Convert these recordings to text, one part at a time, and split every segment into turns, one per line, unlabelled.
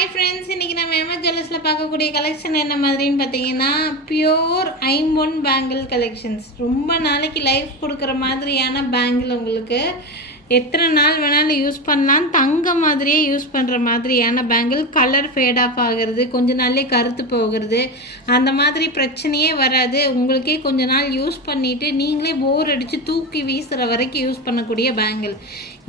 Hi friends இன்றைக்கி நம்ம MS ஜுவல்லர்ஸில் பார்க்கக்கூடிய கலெக்ஷன் என்ன மாதிரின்னு பார்த்தீங்கன்னா பியோர் ஐம்பொன் பேங்கிள் கலெக்ஷன்ஸ் ரொம்ப நாளைக்கு லைஃப் கொடுக்குற மாதிரியான பேங்கிள் உங்களுக்கு. எத்தனை நாள் வேணாலும் யூஸ் பண்ணலாம். தங்க மாதிரியே யூஸ் பண்ணுற மாதிரியான பேங்கிள் கலர் ஃபேட் ஆஃப் ஆகிறது கொஞ்ச நாள்லேயே கருத்து போகிறது. அந்த மாதிரி பிரச்சனையே வராது. உங்களுக்கே கொஞ்ச நாள் யூஸ் பண்ணிவிட்டு நீங்களே போர் அடித்து தூக்கி வீசுகிற வரைக்கும் யூஸ் பண்ணக்கூடிய பேங்கிள்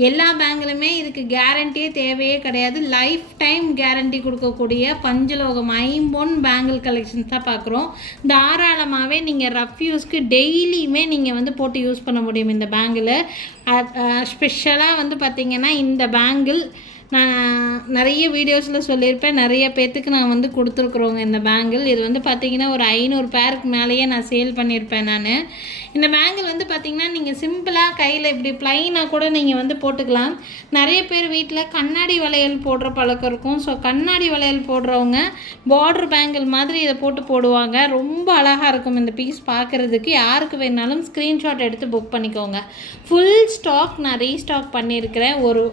எல்லா பேங்க்லையுமே இதுக்கு கேரண்டியே தேவையே கிடையாது. லைஃப் டைம் கேரண்டி கொடுக்கக்கூடிய பஞ்சலோகம் ஐம்பொன் பேங்கிள் கலெக்ஷன்ஸ் தான் பார்க்குறோம். தாராளமாகவே நீங்கள் ரஃப் யூஸ்க்கு டெய்லியுமே நீங்கள் வந்து போட்டு யூஸ் பண்ண முடியும் இந்த பேங்கில் ஸ்பெஷலாக வந்து பார்த்திங்கன்னா இந்த பேங்கிள் நான் நிறைய வீடியோஸில் சொல்லியிருப்பேன். நிறைய பேர்த்துக்கு நான் வந்து கொடுத்துருக்குறோங்க இந்த பேங்கிள் இது வந்து பார்த்திங்கன்னா ஒரு ஐநூறு பேருக்கு மேலேயே நான் சேல் பண்ணியிருப்பேன் நான். இந்த பேங்கிள் வந்து பார்த்திங்கன்னா நீங்கள் சிம்பிளாக கையில் இப்படி ப்ளைனாக கூட நீங்கள் வந்து போட்டுக்கலாம். நிறைய பேர் வீட்டில் கண்ணாடி வளையல் போடுற பழக்கம் இருக்கும். ஸோ கண்ணாடி வளையல் போடுறவங்க பார்டர் பேங்கிள் மாதிரி இதை போட்டு போடுவாங்க. ரொம்ப அழகாக இருக்கும் இந்த பீஸ் பார்க்குறதுக்கு யாருக்கு வேணாலும் ஸ்க்ரீன்ஷாட் எடுத்து புக் பண்ணிக்கோங்க. ஃபுல் ஸ்டாக் நான் ரீஸ்டாக் பண்ணியிருக்கிறேன். ஒரு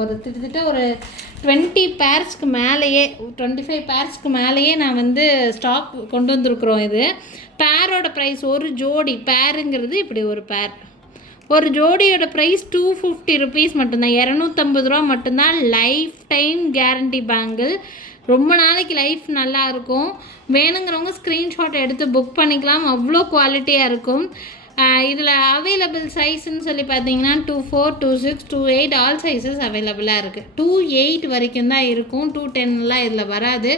ஒரு கிட்டத்தட்ட ஒரு டுவெண்ட்டி பேர்ஸ்க்கு மேலேயே டுவெண்ட்டி ஃபைவ் பேர்ஸ்க்கு மேலேயே நான் வந்து ஸ்டாக் கொண்டு வந்திருக்குறோம் இது. பேரோட ப்ரைஸ் ஒரு ஜோடி பேருங்கிறது இப்படி ஒரு பேர். ஒரு ஜோடியோட ப்ரைஸ் டூ ஃபிஃப்டி ருபீஸ் மட்டும்தான் இரநூத்தம்பது ரூபா மட்டும்தான். லைஃப் டைம் கேரண்டி பேங்கிள் ரொம்ப நாளைக்கு லைஃப் நல்லா இருக்கும். வேணுங்கிறவங்க ஸ்க்ரீன்ஷாட் எடுத்து புக் பண்ணிக்கலாம். அவ்வளோ குவாலிட்டியாக இருக்கும். இதில் அவைலபிள் சைஸ்ன்னு சொல்லி பார்த்தீங்கன்னா two four two six two eight all sizes அவைலபிளாக இருக்குது டூ எயிட் வரைக்கும் தான் இருக்கும். டூ டென்லாம் இதில் வராது.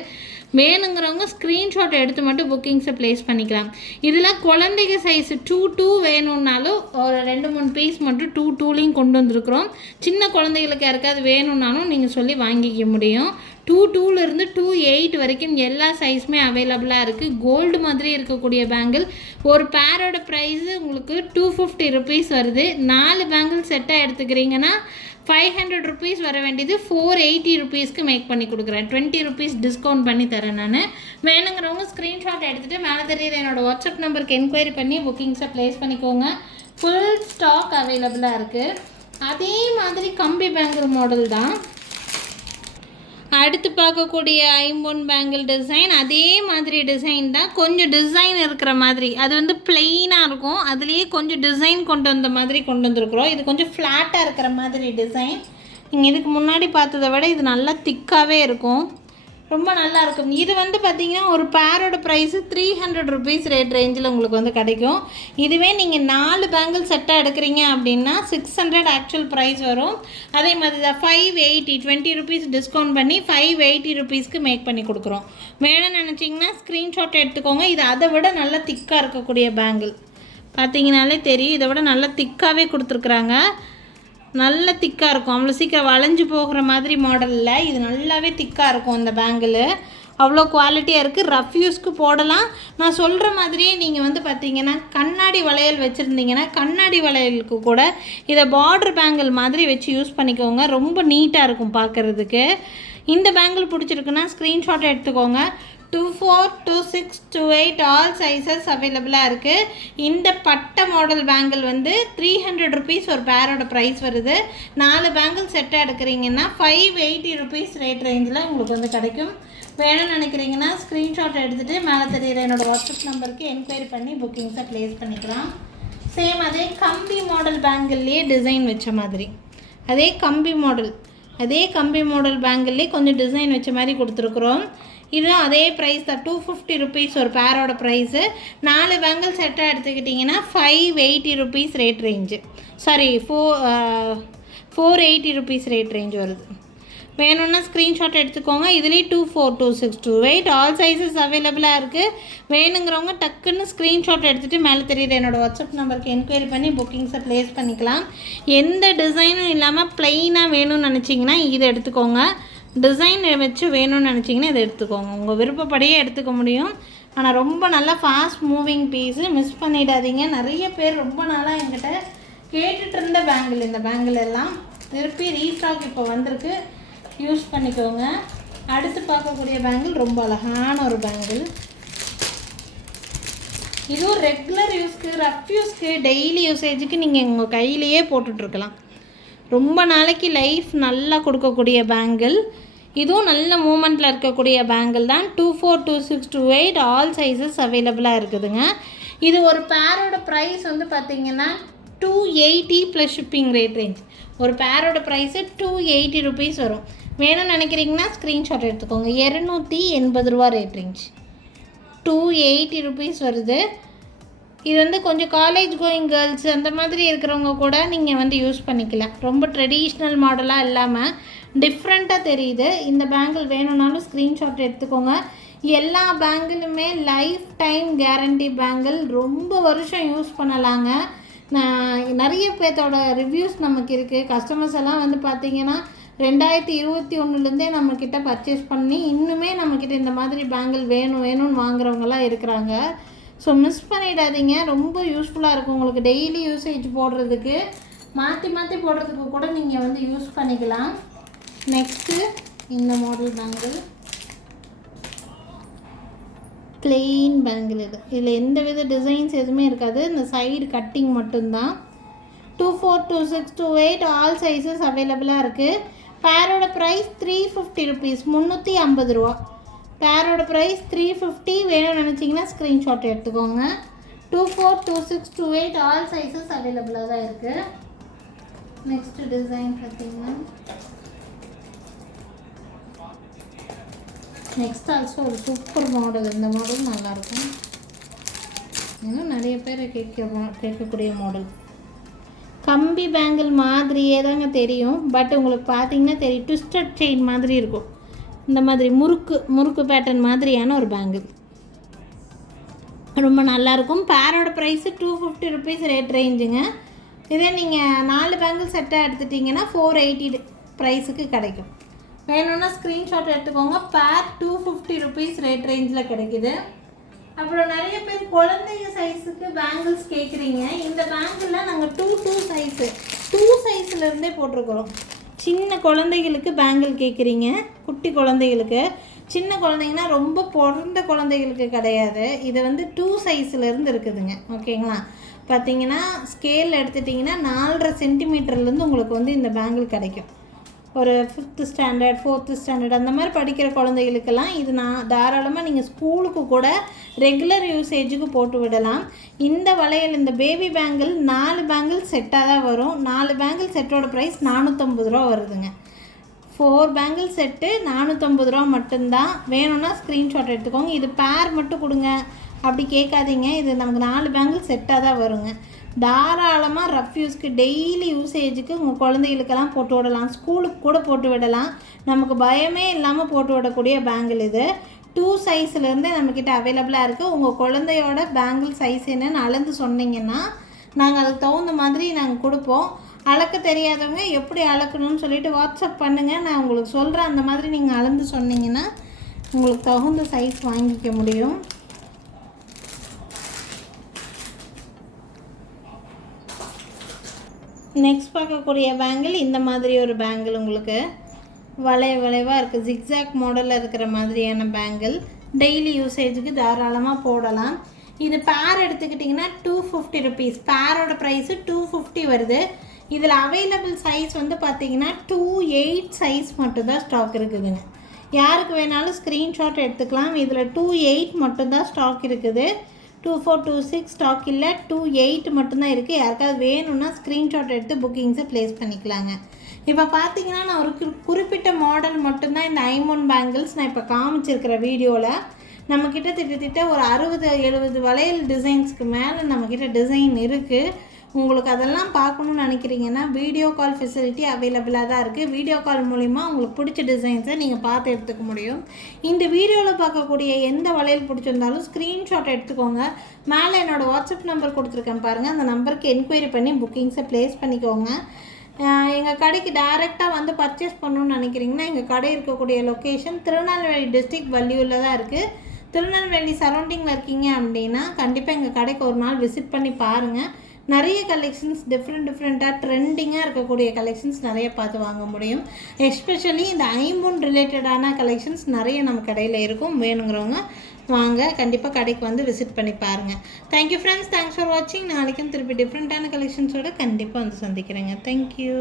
வேணுங்கிறவங்க ஸ்க்ரீன்ஷாட் எடுத்து மட்டும் புக்கிங்ஸை ப்ளேஸ் பண்ணிக்கலாம். இதில் குழந்தைங்க சைஸ் டூ டூ வேணும்னாலும் ஒரு ரெண்டு மூணு பீஸ் மட்டும் டூ டூலையும் கொண்டு வந்திருக்கிறோம். சின்ன குழந்தைகளுக்கு யாருக்காவது வேணும்னாலும் நீங்கள் சொல்லி வாங்கிக்க முடியும். டூ டூலேருந்து டூ எயிட் வரைக்கும் எல்லா சைஸுமே அவைலபிளாக இருக்குது கோல்டு மாதிரி இருக்கக்கூடிய பேங்கிள் ஒரு பேரோட ப்ரைஸு உங்களுக்கு டூ ஃபிஃப்டி ருபீஸ் வருது. நாலு பேங்கிள் செட்டாக எடுத்துக்கிறீங்கன்னா ஃபைவ் ஹண்ட்ரட் ருபீஸ் வர வேண்டியது ஃபோர் எயிட்டி ருபீஸ்க்கு மேக் பண்ணி கொடுக்குறேன். டுவெண்ட்டி ருபீஸ் டிஸ்கவுண்ட் பண்ணி தரேன் நான். வேணுங்கிறவங்க ஸ்க்ரீன்ஷாட் எடுத்துகிட்டு மேலே தெரியுற என்னோடய வாட்ஸ்அப் நம்பருக்கு என்கொயரி பண்ணி புக்கிங்ஸை ப்ளேஸ் பண்ணிக்கோங்க. ஃபுல் ஸ்டாக் அவைலபிளாக இருக்குது அதே மாதிரி கம்பி பேங்கிள் மாடல் தான். அடுத்து பார்க்கக்கூடிய ஐம்பொன் பேங்கிள் டிசைன் அதே மாதிரி டிசைன் தான். கொஞ்சம் டிசைன் இருக்கிற மாதிரி. அது வந்து பிளெயினாக இருக்கும். அதுலேயே கொஞ்சம் டிசைன் கொண்டு வந்த மாதிரி கொண்டு வந்திருக்குறோம். இது கொஞ்சம் ஃப்ளாட்டாக இருக்கிற மாதிரி டிசைன். நீங்கள் இதுக்கு முன்னாடி பார்த்ததை விட இது நல்லா திக்காகவே இருக்கும். ரொம்ப நல்லா இருக்கும். இது வந்து பார்த்திங்கன்னா ஒரு பேரோட price three hundred rupees rate ரேஞ்சில் உங்களுக்கு வந்து கிடைக்கும். இதுவே நீங்கள் நாலு பேங்கிள் செட்டாக எடுக்கிறீங்க அப்படின்னா சிக்ஸ் ஹண்ட்ரட் ஆக்சுவல் ப்ரைஸ் வரும். அதே மாதிரி தான் five eighty twenty rupees discount பண்ணி ஃபைவ் எயிட்டி ருபீஸ்க்கு மேக் பண்ணி கொடுக்குறோம். வேணும்னு நினச்சிங்கன்னா ஸ்க்ரீன்ஷாட் எடுத்துக்கோங்க. இது அதை விட நல்லா திக்காக இருக்கக்கூடிய பேங்கிள் பார்த்தீங்கனாலே தெரியும். இதை விட நல்லா திக்காகவே கொடுத்துருக்குறாங்க. நல்ல திக்காக இருக்கும். அவ்வளோ சீக்கிரம் வளைஞ்சு போகிற மாதிரி மாடலில் இது நல்லாவே திக்காக இருக்கும் இந்த பேங்கிள் அவ்வளோ குவாலிட்டியாக இருக்குது ரஃப் யூஸ்க்கு போடலாம். நான் சொல்கிற மாதிரியே நீங்கள் வந்து பார்த்தீங்கன்னா கண்ணாடி வளையல் வச்சுருந்தீங்கன்னா கண்ணாடி வளையலுக்கு கூட இதை பார்டர் பேங்கிள் மாதிரி வச்சு யூஸ் பண்ணிக்கோங்க. ரொம்ப நீட்டாக இருக்கும் பார்க்குறதுக்கு இந்த பேங்கிள் பிடிச்சிருக்குன்னா ஸ்க்ரீன்ஷாட் எடுத்துக்கோங்க. Two four two six two eight all sizes அவைலபிளாக இருக்குது இந்த பட்டை மாடல் பேங்கிள் வந்து த்ரீ ஹண்ட்ரட் ருபீஸ் ஒரு பேரோட ப்ரைஸ் வருது. நாலு பேங்கிள் செட்டாக எடுக்கிறீங்கன்னா ஃபைவ் எயிட்டி ருபீஸ் ரேட் ரேஞ்சில் உங்களுக்கு வந்து கிடைக்கும். வேணும்னு நினைக்கிறீங்கன்னா ஸ்க்ரீன்ஷாட் எடுத்துகிட்டு மேலே தெரியிற என்னோடய வாட்ஸ்அப் நம்பருக்கு என்கொயரி பண்ணி புக்கிங்ஸை ப்ளேஸ் பண்ணிக்கலாம். சேம் அதே கம்பி மாடல் பேங்கிள்லேயே டிசைன் வச்ச மாதிரி. அதே கம்பி மாடல் அதே கம்பி மாடல் பேங்கிள்லேயே கொஞ்சம் டிசைன் வச்ச மாதிரி கொடுத்துருக்குறோம். இதுவும் அதே ப்ரைஸ் தான். டூ ஃபிஃப்டி ருபீஸ் ஒரு பேரோட ப்ரைஸு நாலு பேங்கிள் செட்டாக எடுத்துக்கிட்டிங்கன்னா five eighty rupees rate range sorry four four eighty rupees rate range வருது. வேணும்னா ஸ்க்ரீன்ஷாட் எடுத்துக்கோங்க. இதுலேயே two four two six two eight all sizes அவைலபிளாக இருக்குது வேணுங்கிறவங்க டக்குன்னு ஸ்க்ரீன்ஷாட் எடுத்துகிட்டு மேலே தெரியுது என்னோடய வாட்ஸ்அப் நம்பருக்கு என்கொயரி பண்ணி புக்கிங்ஸை ப்ளேஸ் பண்ணிக்கலாம். எந்த டிசைனும் இல்லாமல் ப்ளெயினாக வேணும்னு நினச்சிங்கன்னா இதை எடுத்துக்கோங்க. டிசைன் வச்சு வேணும்னு நினச்சிங்கன்னா இதை எடுத்துக்கோங்க. உங்கள் விருப்பப்படியே எடுத்துக்க முடியும். ஆனால் ரொம்ப நல்லா ஃபாஸ்ட் மூவிங் பீஸு மிஸ் பண்ணிடாதீங்க. நிறைய பேர் ரொம்ப நாளாக என்கிட்ட கேட்டுட்டு இருந்த பேங்கிள் இந்த பேங்கிள் எல்லாம். திருப்பி ரீஸ்டாக் இப்போ வந்திருக்கு. யூஸ் பண்ணிக்கோங்க. அடுத்து பார்க்கக்கூடிய பேங்கிள் ரொம்ப அழகான ஒரு பேங்கிள் இதுவும் ரெகுலர் யூஸ்க்கு ரஃப் யூஸ்க்கு டெய்லி யூசேஜுக்கு நீங்கள் உங்கள் கையிலேயே போட்டுட்ருக்கலாம் ரொம்ப நாளைக்கு லைஃப் நல்லா கொடுக்கக்கூடிய பேங்கிள் இதுவும் நல்ல மூமெண்ட்டில் இருக்கக்கூடிய பேங்கிள் தான். Two four two six two eight all sizes அவைலபிளாக இருக்குதுங்க. இது ஒரு பேரோட ப்ரைஸ் வந்து பார்த்தீங்கன்னா two eighty plus shipping rate range ஒரு பேரோட ப்ரைஸு டூ எயிட்டி ருபீஸ் வரும். வேணும்னு நினைக்கிறீங்கன்னா ஸ்க்ரீன்ஷாட் எடுத்துக்கோங்க. இரநூத்தி எண்பது ரூபா rate range two eighty rupees வருது. இது வந்து கொஞ்சம் காலேஜ் கோயிங் கேர்ள்ஸ் அந்த மாதிரி இருக்கிறவங்க கூட நீங்கள் வந்து யூஸ் பண்ணிக்கலாம். ரொம்ப ட்ரெடிஷ்னல் மாடலாக இல்லாமல் டிஃப்ரெண்ட்டாக தெரியுது. இந்த பேங்கிள் வேணும்னாலும் ஸ்க்ரீன்ஷாட் எடுத்துக்கோங்க. எல்லா பேங்கிளுமே லைஃப் டைம் கேரண்டி பேங்கிள் ரொம்ப வருஷம் யூஸ் பண்ணலாங்க. நான் நிறைய பேர்த்தோட ரிவ்யூஸ் நமக்கு இருக்குது கஸ்டமர்ஸ் எல்லாம் வந்து பார்த்தீங்கன்னா ரெண்டாயிரத்தி இருபத்தி ஒன்றுலேருந்தே நம்மக்கிட்ட பர்ச்சேஸ் பண்ணி இன்னுமே நம்மக்கிட்ட இந்த மாதிரி பேங்கிள் வேணும் வேணும்னு வாங்குறவங்கலாம் இருக்கிறாங்க. ஸோ மிஸ் பண்ணிடாதீங்க. ரொம்ப யூஸ்ஃபுல்லாக இருக்கும் உங்களுக்கு. டெய்லி யூசேஜ் போடுறதுக்கு. மாற்றி மாற்றி போடுறதுக்கு கூட நீங்கள் வந்து யூஸ் பண்ணிக்கலாம். நெக்ஸ்ட்டு இந்த மாடல் பேங்கிள் பிளெயின் பேங்கிள் இது. இதில் எந்த வித டிசைன்ஸ் எதுவுமே இருக்காது. இந்த சைடு கட்டிங் மட்டும்தான். Two four two six two eight all sizes அவைலபிளாக இருக்குது பேரோட ப்ரைஸ் த்ரீ ஃபிஃப்டி ருபீஸ் முந்நூற்றி ஐம்பது ரூபா. பேரோட ப்ரைஸ் த்ரீ ஃபிஃப்டி வேணும்னு நினச்சிங்கன்னா ஸ்க்ரீன்ஷாட் எடுத்துக்கோங்க. Two four two six two eight all sizes அவைலபிளாக தான் இருக்குது நெக்ஸ்ட் டிசைன் பார்த்தீங்கன்னா. நெக்ஸ்ட் ஆல்சோ ஒரு சூப்பர் மாடல் இந்த மாடல் நல்லாயிருக்கும் இன்னும் நிறைய பேர் கேட்க கேட்கக்கூடிய மாடல் கம்பி பேங்கிள் மாதிரியே தாங்க தெரியும். பட் உங்களுக்கு பார்த்தீங்கன்னா தெரியும் ட்விஸ்டட் செயின் மாதிரி இருக்கும். இந்த மாதிரி முறுக்கு முறுக்கு பேட்டர்ன் மாதிரியான ஒரு பேங்கிள் ரொம்ப நல்லாயிருக்கும் பேரோட price two fifty rupees rate ரேஞ்சுங்க இதே நீங்கள் நாலு பேங்கிள் செட்டாக எடுத்துட்டிங்கன்னா ஃபோர் எயிட்டி ப்ரைஸுக்கு கிடைக்கும். வேணும்னா ஸ்க்ரீன்ஷாட் எடுத்துக்கோங்க. பேர் டூ ஃபிஃப்டி ருபீஸ் ரேட் ரேஞ்சில் கிடைக்குது. அப்புறம் நிறைய பேர் குழந்தைங்க சைஸுக்கு பேங்கிள்ஸ் கேட்குறீங்க இந்த பேங்கிளில் நாங்கள் டூ டூ சைஸு டூ சைஸ்லேருந்தே போட்டிருக்கிறோம். சின்ன குழந்தைகளுக்கு பேங்கிள் கேட்குறீங்க குட்டி குழந்தைகளுக்கு. சின்ன குழந்தைங்கன்னா ரொம்ப பிறந்த குழந்தைகளுக்கு கிடையாது. இது வந்து டூ சைஸ்லேருந்து இருக்குதுங்க. ஓகேங்களா பார்த்தீங்கன்னா ஸ்கேல் எடுத்துட்டிங்கன்னா நாலரை சென்டிமீட்டர்லேருந்து உங்களுக்கு வந்து இந்த பேங்கிள் கிடைக்கும். ஒரு ஃபிஃப்த்து ஸ்டாண்டர்ட் ஃபோர்த்து ஸ்டாண்டர்ட் அந்த மாதிரி படிக்கிற குழந்தைகளுக்கெல்லாம் இது நான் தாராளமாக நீங்கள் ஸ்கூலுக்கு கூட ரெகுலர் யூசேஜுக்கு போட்டு விடலாம். இந்த வளையல் இந்த பேபி பேங்கிள் நாலு பேங்கிள் செட்டாக தான் வரும். நாலு பேங்கிள் செட்டோட ப்ரைஸ் நானூற்றம்பது ரூபா வருதுங்க. ஃபோர் பேங்கிள் செட்டு நானூற்றம்பது ரூபா மட்டும்தான். வேணும்னா ஸ்க்ரீன்ஷாட் எடுத்துக்கோங்க. இது பேர் மட்டும் கொடுங்க. அப்படி கேட்காதீங்க. இது நமக்கு நாலு பேங்கிள் செட்டாக தான் வருங்க. தாராளமாக ரஃப் யூஸ்க்கு டெய்லி யூசேஜுக்கு உங்கள் குழந்தைகளுக்கெல்லாம் போட்டு விடலாம். ஸ்கூலுக்கு கூட போட்டு விடலாம். நமக்கு பயமே இல்லாமல் போட்டு விடக்கூடிய பேங்கிள் இது. டூ சைஸ்லேருந்தே நம்மக்கிட்ட அவைலபிளாக இருக்குது உங்கள் குழந்தையோட பேங்கிள் சைஸ் என்னன்னு அளந்து சொன்னீங்கன்னா நாங்கள் அதுக்கு தகுந்த மாதிரி நாங்கள் கொடுப்போம். அளக்க தெரியாதவங்க எப்படி அளக்கணும்னு சொல்லிட்டு வாட்ஸ்அப் பண்ணுங்கள் நான் உங்களுக்கு சொல்கிறேன் அந்த மாதிரி நீங்கள் அளந்து சொன்னீங்கன்னா உங்களுக்கு தகுந்த சைஸ் வாங்கிக்க முடியும். நெக்ஸ்ட் பார்க்கக்கூடிய பேங்கிள் இந்த மாதிரி ஒரு பேங்கிள் உங்களுக்கு. வளைய வளைவாக இருக்குது ஜிக்ஸாக் மாடலில் இருக்கிற மாதிரியான பேங்கிள் டெய்லி யூசேஜுக்கு தாராளமாக போடலாம். இது பேர் எடுத்துக்கிட்டிங்கன்னா டூ ஃபிஃப்டி ருபீஸ் பேரோட ப்ரைஸு டூ ஃபிஃப்டி வருது. இதில் அவைலபிள் சைஸ் வந்து பார்த்தீங்கன்னா டூ எயிட் சைஸ் மட்டும்தான் ஸ்டாக் இருக்குதுங்க. யாருக்கு வேணாலும் ஸ்க்ரீன்ஷாட் எடுத்துக்கலாம். இதில் டூ எயிட் மட்டும்தான் ஸ்டாக் இருக்குது. Two four two six stock இல்லை டூ எயிட் மட்டும்தான் இருக்குது யாருக்காவது வேணும்னா ஸ்க்ரீன்ஷாட் எடுத்து புக்கிங்ஸை ப்ளேஸ் பண்ணிக்கலாங்க. இப்போ பார்த்தீங்கன்னா நான் ஒரு குறிப்பிட்ட மாடல் மட்டும்தான் இந்த ஐமோன் பேங்கிள்ஸ் நான் இப்போ காமிச்சிருக்கிற வீடியோவில் நம்மக்கிட்ட திட்டத்திட்ட ஒரு அறுபது எழுபது வளையல் டிசைன்ஸ்க்கு மேலே நம்மக்கிட்ட டிசைன் இருக்குது உங்களுக்கு அதெல்லாம் பார்க்கணுன்னு நினைக்கிறீங்கன்னா வீடியோ கால் ஃபெசிலிட்டி அவைலபிளாக தான் இருக்குது வீடியோ கால் மூலிமா உங்களுக்கு பிடிச்ச டிசைன்ஸை நீங்கள் பார்த்து எடுத்துக்க முடியும். இந்த வீடியோவில் பார்க்கக்கூடிய எந்த வளையல் பிடிச்சிருந்தாலும் ஸ்க்ரீன்ஷாட் எடுத்துக்கோங்க. மேலே என்னோடய வாட்ஸ்அப் நம்பர் கொடுத்துருக்கேன் பாருங்கள் அந்த நம்பருக்கு என்கொயரி பண்ணி புக்கிங்ஸை ப்ளேஸ் பண்ணிக்கோங்க. எங்கள் கடைக்கு டைரெக்டாக வந்து பர்ச்சேஸ் பண்ணணுன்னு நினைக்கிறீங்கன்னா எங்கள் கடை இருக்கக்கூடிய லொக்கேஷன் திருநெல்வேலி டிஸ்ட்ரிக்ட் வள்ளியூரில் தான் இருக்குது திருநெல்வேலி சரௌண்டிங்கில் இருக்கீங்க அப்படின்னா கண்டிப்பாக எங்கள் கடைக்கு ஒரு நாள் விசிட் பண்ணி பாருங்கள் நிறைய கலெக்ஷன்ஸ் டிஃப்ரெண்ட் டிஃப்ரெண்ட்டாக ட்ரெண்டிங்காக இருக்கக்கூடிய கலெக்ஷன்ஸ் நிறைய பார்த்து வாங்க முடியும். எஸ்பெஷலி இந்த ஐம்பூன் ரிலேட்டடான கலெக்ஷன்ஸ் நிறைய நம்ம கடையில் இருக்கும். வேணுங்கிறவங்க வாங்க. கண்டிப்பாக கடைக்கு வந்து விசிட் பண்ணி பாருங்கள் தேங்க்யூ ஃப்ரெண்ட்ஸ் தேங்க்ஸ் ஃபார் வாட்சிங் நாளைக்கும் திருப்பி டிஃப்ரெண்ட்டான கலெக்ஷன்ஸோடு கண்டிப்பாக வந்து சந்திக்கிறேங்க. தேங்க்யூ